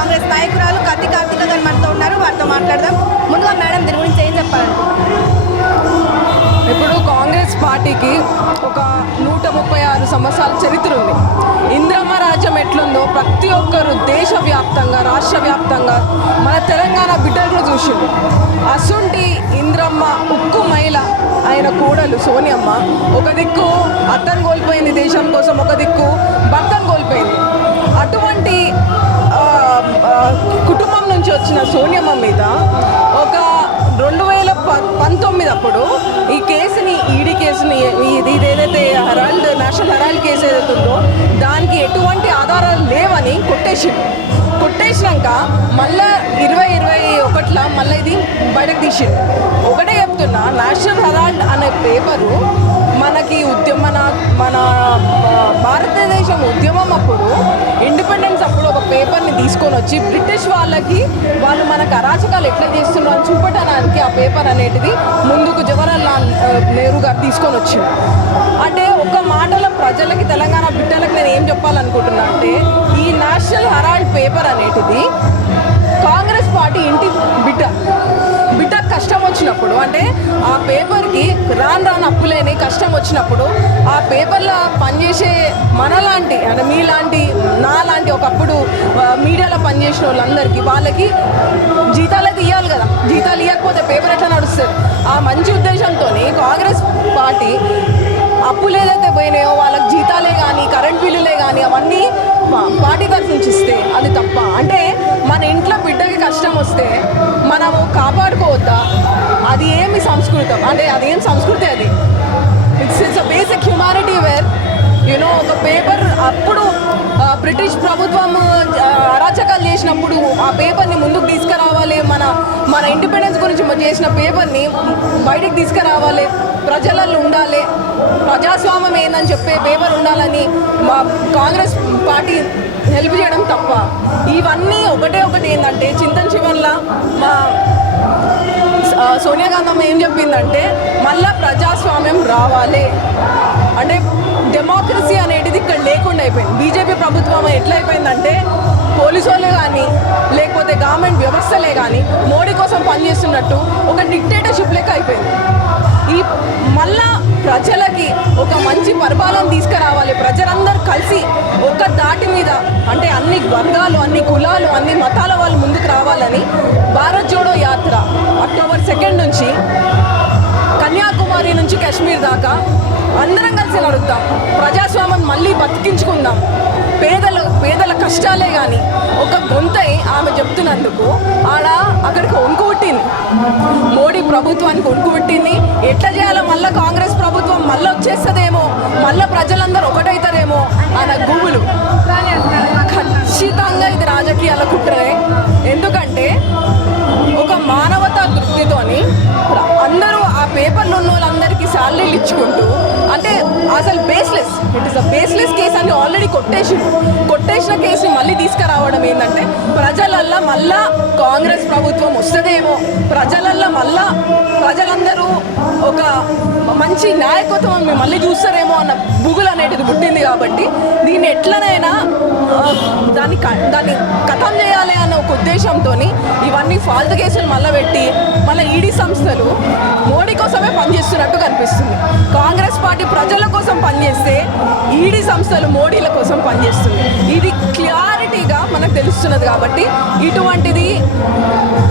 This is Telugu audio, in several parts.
కాంగ్రెస్ నాయకురాలు కత్తి కార్తిక గారు మనతో ఉన్నారు. వారితో మాట్లాడదాం. ముందుగా మేడం దీని గురించి ఏం చెప్పాలనుకుంటున్నారు? ఇప్పుడు కాంగ్రెస్ పార్టీకి ఒక 136 సంవత్సరాల చరిత్ర ఉంది. ఇంద్రమ్మ రాజ్యం ఎట్లుందో ప్రతి ఒక్కరు దేశవ్యాప్తంగా రాష్ట్ర వ్యాప్తంగా మన తెలంగాణ బిడ్డలను చూసిండు. అసుంటి ఇంద్రమ్మ ఉక్కు మహిళ ఆయన కోడలు సోనియమ్మ ఒక దిక్కు అత్తను కోల్పోయింది దేశం కోసం, ఒక దిక్కు భర్తను కోల్పోయింది. అటువంటి కుటుంబం నుంచి వచ్చిన సోనియమ్మ మీద ఒక 2019 అప్పుడు ఈ కేసుని ఈడీ కేసుని ఇదేదైతే హెరాల్డ్ నేషనల్ హెరాల్డ్ కేసు ఏదైతే ఉందో దానికి ఎటువంటి ఆధారాలు లేవని కొట్టేసినాక మళ్ళా 2021లో మళ్ళీ ఇది బయటకు తీసిండు. ఒకటే చెప్తున్నా, నేషనల్ హెరాల్డ్ అనే పేపరు మనకి మన భారతదేశం ఉద్యమం అప్పుడు ఇండిపెండెన్స్ అప్పుడు ఒక పేపర్ని తీసుకొని వచ్చి బ్రిటిష్ వాళ్ళు మనకు అరాచకాలు ఎట్లా చేస్తున్నారని చూపడానికి ఆ పేపర్ అనేటిది ముందుకు జవహర్లాల్ నెహ్రూ గారు తీసుకొని వచ్చింది. అంటే ఒక మాటలో ప్రజలకి తెలంగాణ బిడ్డలకు నేను ఏం చెప్పాలనుకుంటున్నా అంటే ఈ నేషనల్ హెరాల్డ్ పేపర్ అనేటిది కాంగ్రెస్ పార్టీ ఇంటి బిడ్డ కష్టం వచ్చినప్పుడు, అంటే ఆ పేపర్కి రాను అప్పులేని కష్టం వచ్చినప్పుడు ఆ పేపర్లో పనిచేసే మనలాంటి అంటే మీలాంటి నాలాంటి ఒకప్పుడు మీడియాలో పనిచేసిన వాళ్ళకి జీతాలు అయితే ఇవ్వాలి కదా. జీతాలు ఇవ్వకపోతే పేపర్ ఎట్లా నడుస్తుంది? ఆ మంచి ఉద్దేశంతో కాంగ్రెస్ పార్టీ అప్పులు ఏదైతే పోయినాయో వాళ్ళకి జీతాలే కానీ కరెంట్ బిల్లులే కానీ అవన్నీ పార్టీ తరఫు నుంచి ఇస్తే అది తప్ప? అంటే మన ఇంట్లో బిడ్డకి కష్టం వస్తే మనము కాపాడుకోవద్దా? అది ఏమి సంస్కృతం? అంటే అదేం సంస్కృతి? అది it's a basic humanity where ఒక పేపర్ అప్పుడు బ్రిటిష్ ప్రభుత్వం అరాచకాలు చేసినప్పుడు ఆ పేపర్ని ముందుకు తీసుకురావాలి, మన ఇండిపెండెన్స్ గురించి చేసిన పేపర్ని బయటకు తీసుకురావాలి, ప్రజలలో ఉండాలి, ప్రజాస్వామ్యం ఏందని చెప్పే పేపర్ ఉండాలని మా కాంగ్రెస్ పార్టీ హెల్ప్ చేయడం తప్ప ఇవన్నీ ఒకటి ఏంటంటే చింతన్ శివన్లా మా సోనియా గాంధీ ఏం చెప్పిందంటే మళ్ళా ప్రజాస్వామ్యం రావాలి అంటే డెమోక్రసీ అనేది ఇక్కడ లేకుండా అయిపోయింది. బీజేపీ ప్రభుత్వం ఎట్లయిపోయిందంటే పోలీసు వాళ్ళే కానీ లేకపోతే గవర్నమెంట్ వ్యవస్థలే కానీ మోడీ కోసం పనిచేస్తున్నట్టు ఒక డిక్టేటర్షిప్ లెక్క అయిపోయింది. ఈ మళ్ళా ప్రజలకి ఒక మంచి పరిపాలన తీసుకురావాలి, ప్రజలందరూ కలిసి ఒక దాటి మీద అంటే అన్ని వర్గాలు అన్ని కులాలు అన్ని మతాల వాళ్ళు ముందుకు రావాలని భారత్ జోడో యాత్ర అక్టోబర్ 2 నుంచి కన్యాకుమారి నుంచి కాశ్మీర్ దాకా అందరం కలిసి నడుద్దాం, ప్రజాస్వామ్యం మళ్ళీ బతికించుకుందాం. పేదల కష్టాలే కానీ ఒక గొంతై ఆమె చెప్తున్నందుకు అక్కడికి వణుకు పుట్టింది, మోడీ ప్రభుత్వానికి వణుకు పుట్టింది. ఎట్లా చేయాలో మళ్ళీ కాంగ్రెస్ ప్రభుత్వం మళ్ళీ వచ్చేస్తుందేమో, మళ్ళీ ప్రజలందరూ ఒకటవుతారేమో అన్న గుబులు. ఖచ్చితంగా ఇది రాజకీయాల కుట్రే. ఎందుకంటే ఒక మానవతా దృష్టితోని అందరూ ఆ పేపర్లో ఉన్న వాళ్ళందరికీ శాలరీలు ఇచ్చుకుంటూ అంటే అసలు it is a baseless case అని ఆల్రెడీ కొట్టేసిన కేసుని మళ్ళీ తీసుకురావడం ఏంటంటే ప్రజలల్లో మళ్ళా కాంగ్రెస్ ప్రభుత్వం వస్తుందేమో, ప్రజలందరూ ఒక మంచి నాయకత్వం మళ్ళీ చూస్తారేమో అన్న బుగులు అనేటిది పుట్టింది. కాబట్టి దీన్ని ఎట్లనైనా దాన్ని ఖతం చేయాలి అన్న ఒక ఉద్దేశంతో ఇవన్నీ ఫాల్తు కేసులు మళ్ళీ పెట్టి మళ్ళీ ఈడీ సంస్థలు మోడీ కోసమే పనిచేస్తున్నట్టు కనిపిస్తుంది. కాంగ్రెస్ పార్టీ ప్రజల కోసం పనిచేస్తే ఈడీ సంస్థలు మోడీల కోసం పనిచేస్తుంది. ఇది క్లారిటీగా మనకు తెలుస్తున్నది. కాబట్టి ఇటువంటిది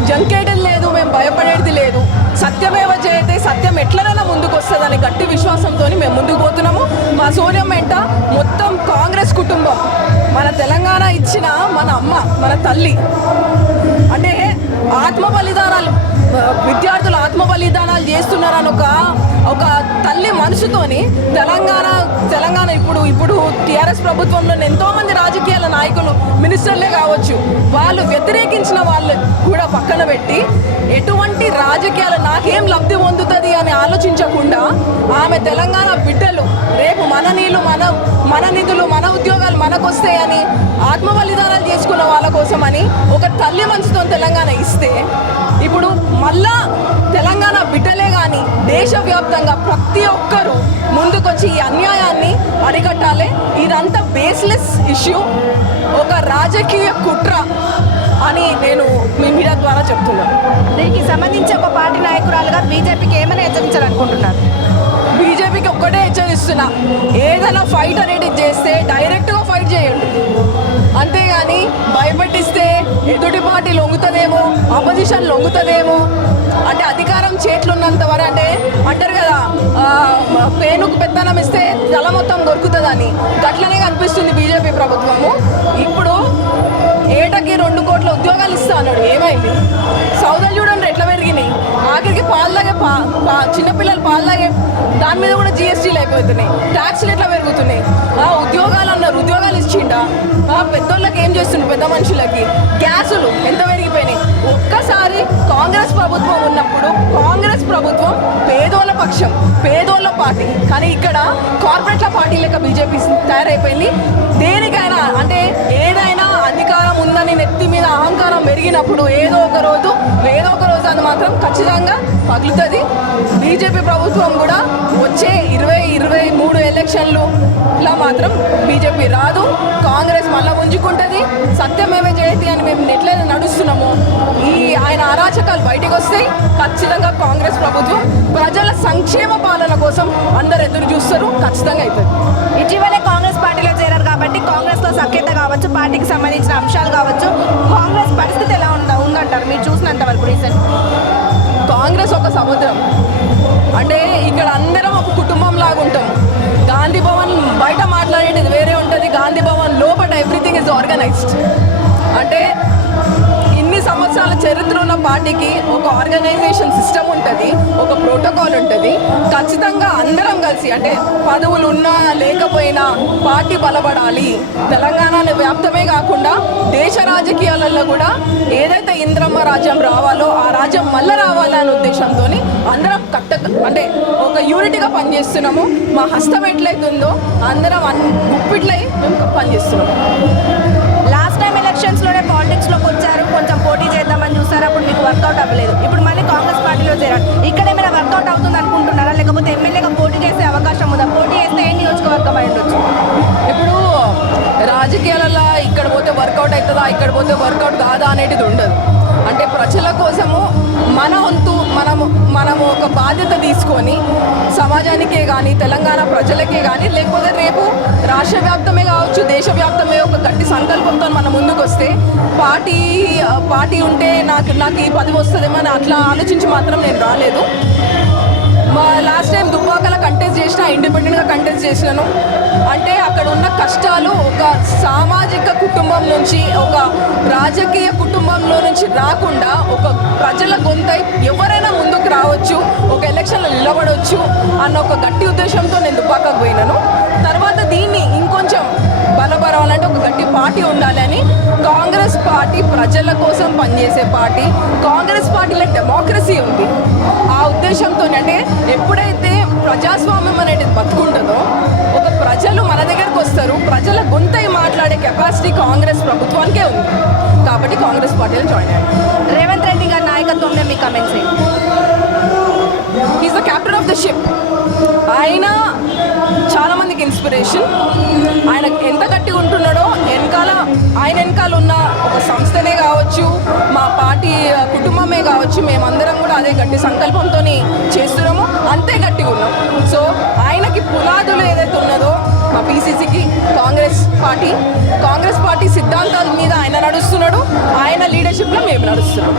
జంకేటది లేదు, మేము భయపడేది లేదు. సత్యమేవ జయతే, సత్యం ఎట్లనైనా ముందుకు వస్తుందని గట్టి విశ్వాసంతో మేము ముందుకు పోతున్నాము. మా సోనియమ్మ వెంట మొత్తం కాంగ్రెస్ కుటుంబం, మన తెలంగాణ ఇచ్చిన మన అమ్మ, మన తల్లి అంటే ఆత్మ బలిదానాలు విద్యార్థులు ఆత్మ బలిదానాలు చేస్తున్నారని ఒక తల్లి మనసుతోని తెలంగాణ ఇప్పుడు టీఆర్ఎస్ ప్రభుత్వంలో ఎంతోమంది రాజకీయాల నాయకులు మినిస్టర్లే కావచ్చు, వాళ్ళు వ్యతిరేకించిన వాళ్ళు కూడా పక్కన పెట్టి ఎటువంటి రాజకీయాలు నాకేం లబ్ధి పొందుతుంది అని ఆలోచించకుండా ఆమె తెలంగాణ బిడ్డలు రేపు మన నిధులు మన ఉద్యోగాలు మనకొస్తాయని ఆత్మ బలిదానాలు చేసుకున్న వాళ్ళ కోసమని ఒక తల్లి మనసుతో తెలంగాణ ఇస్తే ఇప్పుడు మళ్ళా తెలంగాణ బిడ్డలే కానీ దేశవ్యాప్తంగా ప్రతి ఒక్కరూ ముందుకొచ్చి ఈ అన్యాయాన్ని అరికట్టాలి. ఇదంతా బేస్లెస్ ఇష్యూ, ఒక రాజకీయ కుట్ర. అని నేను మీ మీడియా ద్వారా చెప్తున్నాను. దీనికి సంబంధించి ఒక పార్టీ నాయకురాలుగా బీజేపీకి ఏమైనా హెచ్చరించాలనుకుంటున్నారు? బీజేపీకి ఒక్కటే హెచ్చరిస్తున్నా, ఏదైనా ఫైట్ అనేది చేస్తే డైరెక్ట్గా ఫైట్ చేయండి, అంతేగాని భయపెట్టిస్తే ఎదుటి పార్టీ లొంగుతుందేమో, అపోజిషన్ లొంగుతుందేమో, అంటే అధికారం చేట్లున్నంత వరకు అంటే అంటారు కదా, పేనుకు పెత్తనం ఇస్తే తల మొత్తం దొరుకుతుందని, గట్లనే కనిపిస్తుంది బీజేపీ ప్రభుత్వము. ఇప్పుడు ఏటకి 2 కోట్ల ఉద్యోగాలు ఇస్తా అన్నాడు, ఏమైంది? సౌదలు చూడండి ఎట్లా పెరిగినాయి, ఆఖరికి పాల్లాగే చిన్నపిల్లలు పాల్లాగే దాని మీద కూడా జిఎస్టీలు అయిపోతున్నాయి, ట్యాక్స్లు ఎట్లా పెరుగుతున్నాయి. ఉద్యోగాలు అన్నారు, ఉద్యోగాలు ఇచ్చిండా? పెద్దోళ్ళకి ఏం చేస్తుండ్రు, పెద్ద మనుషులకి గ్యాసులు ఎంత పెరిగిపోయినాయి. ఒక్కసారి కాంగ్రెస్ ప్రభుత్వం ఉన్నప్పుడు కాంగ్రెస్ ప్రభుత్వం పేదోళ్ళ పక్షం, పేదోళ్ళ పార్టీ, కానీ ఇక్కడ కార్పొరేట్ల పార్టీ లెక్క బీజేపీ తయారైపోయింది. దేనికైనా అంటే ఏదైనా అధికారం ఉందని నెత్తి మీద అహంకారం పెరిగినప్పుడు ఏదో ఒక రోజు అది మాత్రం ఖచ్చితంగా పగులుతుంది. బీజేపీ ప్రభుత్వం కూడా వచ్చే 2023 ఎలక్షన్లులా మాత్రం బీజేపీ రాదు, కాంగ్రెస్ మళ్ళా ఉంచుకుంటుంది. సత్యమేమే జయతి అని మేము ఎట్లయితే నడుస్తున్నామో, ఆయన అరాచకాలు బయటకు వస్తాయి. ఖచ్చితంగా కాంగ్రెస్ ప్రభుత్వం ప్రజల సంక్షేమ పాలన కోసం అందరు ఎదురు చూస్తారు, ఖచ్చితంగా అవుతుంది. ఇటీవలే కాంగ్రెస్ పార్టీలో చేరారు కాబట్టి కాంగ్రెస్లో సఖ్యత కావచ్చు, పార్టీకి సంబంధించిన అంశాలు కావచ్చు, కాంగ్రెస్ పరిస్థితి ఎలా ఉందంటారు మీరు చూసినంత వరకు? రీసెంట్ కాంగ్రెస్ ఒక సముద్రం, అంటే ఇక్కడ అందరం ఒక కుటుంబం లాగా ఉంటాం. గాంధీ భవన్ బయట మాట్లాడేది వేరే ఉంటుంది, గాంధీ భవన్ లోపల ఎవ్రీథింగ్ ఇస్ ఆర్గనైజ్డ్. అంటే ఇన్ని సంవత్సరాల చరిత్ర ఉన్న పార్టీకి ఒక ఆర్గనైజేషన్ సిస్టమ్ ఉంటుంది, ఒక ప్రోటోకాల్ ఉంటుంది. ఖచ్చితంగా అందరం కలిసి, అంటే పదవులు ఉన్నా లేకపోయినా పార్టీ బలపడాలి. తెలంగాణలో వ్యాప్తమే కాకుండా దేశ రాజకీయాలలో కూడా ఏదైతే ఇంద్రమ్మ రాజ్యం రావాలో ఆ రాజ్యం మళ్ళీ రావాలనే ఉద్దేశంతో అందరం అంటే ఒక యూనిటీగా పనిచేస్తున్నాము. మా హస్తం ఎట్లయితుందో అందరం గుప్పిట్లై మేము పనిచేస్తున్నాము. లాస్ట్ టైం ఎలక్షన్స్లోనే పాలిటిక్స్లోకి వచ్చారు, కొంచెం పోటీ చేద్దామని చూసారు, అప్పుడు మీకు వర్కౌట్ అవ్వలేదు. ఇప్పుడు మళ్ళీ కాంగ్రెస్ పార్టీలో చేరారు, ఇక్కడ ఏమైనా వర్కౌట్ అవుతుంది అనుకుంటున్నారా? లేకపోతే ఎమ్మెల్యేగా పోటీ చేసే అవకాశం ఉందా? పోటీ చేస్తే ఏ నియోజకవర్గం అయి ఉండొచ్చు? ఇప్పుడు రాజకీయాలలో ఇక్కడ పోతే వర్కౌట్ అవుతుందా, ఇక్కడ పోతే వర్కౌట్ కాదా అనేటిది ఉండదు. అంటే ప్రజల కోసము మన వంతు మనము ఒక బాధ్యత తీసుకొని సమాజానికే కానీ, తెలంగాణ ప్రజలకే కానీ, లేకపోతే రేపు రాష్ట్ర వ్యాప్తమే కావచ్చు, దేశవ్యాప్తమే ఒక గట్టి సంకల్పంతో మనం ముందుకు వస్తే పార్టీ ఉంటే నాకు ఈ పదవి వస్తుందేమో అని అట్లా ఆలోచించి మాత్రం నేను రాలేదు. లాస్ట్ టైం దుబ్బాకల కంటెస్ట్ చేసిన, ఇండిపెండెంట్గా కంటెస్ట్ చేసినాను. అంటే అక్కడ ఉన్న కష్టాలు ఒక సామాజిక కుటుంబం నుంచి, ఒక రాజకీయ కుటుంబంలో నుంచి రాకుండా ఒక ప్రజల గొంతై ఎవరైనా ముందుకు రావచ్చు, ఒక ఎలక్షన్లో నిలబడవచ్చు అన్న ఒక గట్టి ఉద్దేశంతో నేను దుబ్బాకకు పోయినాను. తర్వాత దీన్ని ఇంకొంచెం బలపరాలంటే ఒక గట్టి పార్టీ ఉండాలని, కాంగ్రెస్ పార్టీ ప్రజల కోసం పనిచేసే పార్టీ, కాంగ్రెస్ పార్టీలో డెమోక్రసీ ఉంది. ఆ ఉద్దేశంతో అంటే ఎప్పుడైతే ప్రజాస్వామ్యం అనేది బతుకుంటుందో, ఒక ప్రజలు మన దగ్గరకు వస్తారు, ప్రజల గొంతై మాట్లాడే కెపాసిటీ కాంగ్రెస్ ప్రభుత్వానికే ఉంది. కాబట్టి కాంగ్రెస్ పార్టీలో జాయిన్ అయ్యాను. రేవంత్ రెడ్డి గారి నాయకత్వంలో మీ కమెంట్స్ ఏంటి? Is the captain of the ship. ఆయన చాలామందికి ఇన్స్పిరేషన్. ఆయన ఎంత గట్టిగా ఉంటున్నాడో ఆయన వెనకాల ఉన్న ఒక సంస్థనే కావచ్చు, మా పార్టీ కుటుంబమే కావచ్చు, మేమందరం కూడా అదే గట్టి సంకల్పంతో చేస్తున్నాము, అంతే గట్టిగా ఉన్నాం. సో ఆయనకి పునాదులు ఏదైతే ఉన్నదో మా పీసీసీకి కాంగ్రెస్ పార్టీ సిద్ధాంతాల మీద ఆయన నడుస్తున్నాడు, ఆయన లీడర్షిప్లో మేము నడుస్తున్నాం.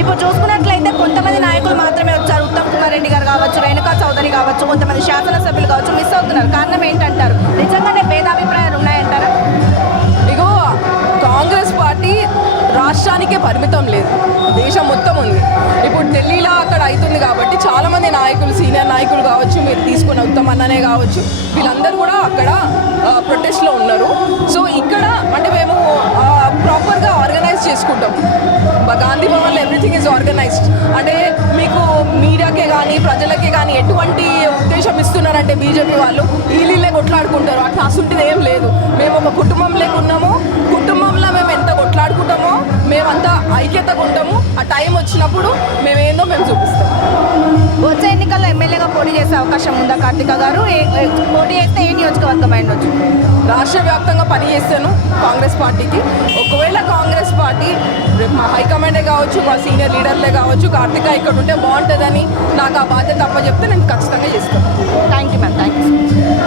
ఇప్పుడు చూసుకున్నట్లయితే కొంతమంది నాయకులు మాత్రమే వచ్చారు, ఉత్తమ్ కుమార్ రెడ్డి గారు కావచ్చు, రేణుకా చౌదరి కావచ్చు, కొంతమంది శాసనసభ్యులు కావచ్చు మిస్ అవుతున్నారు. కారణం ఏంటంటారు? నిజంగానే భేదాభిప్రాయాలు ఉన్నాయంటారా? ఇగో కాంగ్రెస్ పార్టీ రాష్ట్రానికే పరిమితం లేదు, దేశం మొత్తం ఉంది. ఇప్పుడు ఢిల్లీలో అక్కడ అవుతుంది కాబట్టి చాలామంది నాయకులు, సీనియర్ నాయకులు కావచ్చు, మీరు తీసుకున్న ఉత్తమ్ అన్ననే కావచ్చు, వీళ్ళందరూ కూడా అక్కడ ప్రొటెస్ట్లో ఉన్నారు. సో ఇక్కడ అంటే మేము ప్రాపర్గా ఆర్గనైజ్ చేసుకుంటాం. గాంధీ భవన్లో ఎవ్రీథింగ్ ఈజ్ ఆర్గనైజ్డ్. అంటే మీకు మీడియాకే కానీ ప్రజలకే కానీ ఎటువంటి ఉద్దేశం ఇస్తున్నారంటే బీజేపీ వాళ్ళు వీళ్ళే కొట్లాడుకుంటారు, అట్లా అసలుంటిది ఏం లేదు. మేము ఒక కుటుంబం లేకున్నాము, కుటుంబంలో మేము ఎంత కొట్లాడుకుంటామో మేమంతా ఐక్యతగా ఉంటాము. ఆ టైం వచ్చినప్పుడు మేమేందో మేము చూపిస్తాం. వచ్చే ఎన్నికల్లో ఎమ్మెల్యేగా పోటీ చేసే అవకాశం ఉందా కార్తిక గారు? పోటీ చేస్తే ఏ నియోజకవర్గం అయ్యొచ్చు? రాష్ట్ర వ్యాప్తంగా పనిచేస్తాను కాంగ్రెస్ పార్టీకి. ఒకవేళ కాంగ్రెస్ పార్టీ మా హైకమాండే కావచ్చు, మా సీనియర్ లీడర్లే కావచ్చు, కార్తిక ఇక్కడ ఉంటే బాగుంటుందని నాకు ఆ బాధ్యత అప్పచెప్తే నేను ఖచ్చితంగా చేస్తాను. Thank you ma'am, thank you.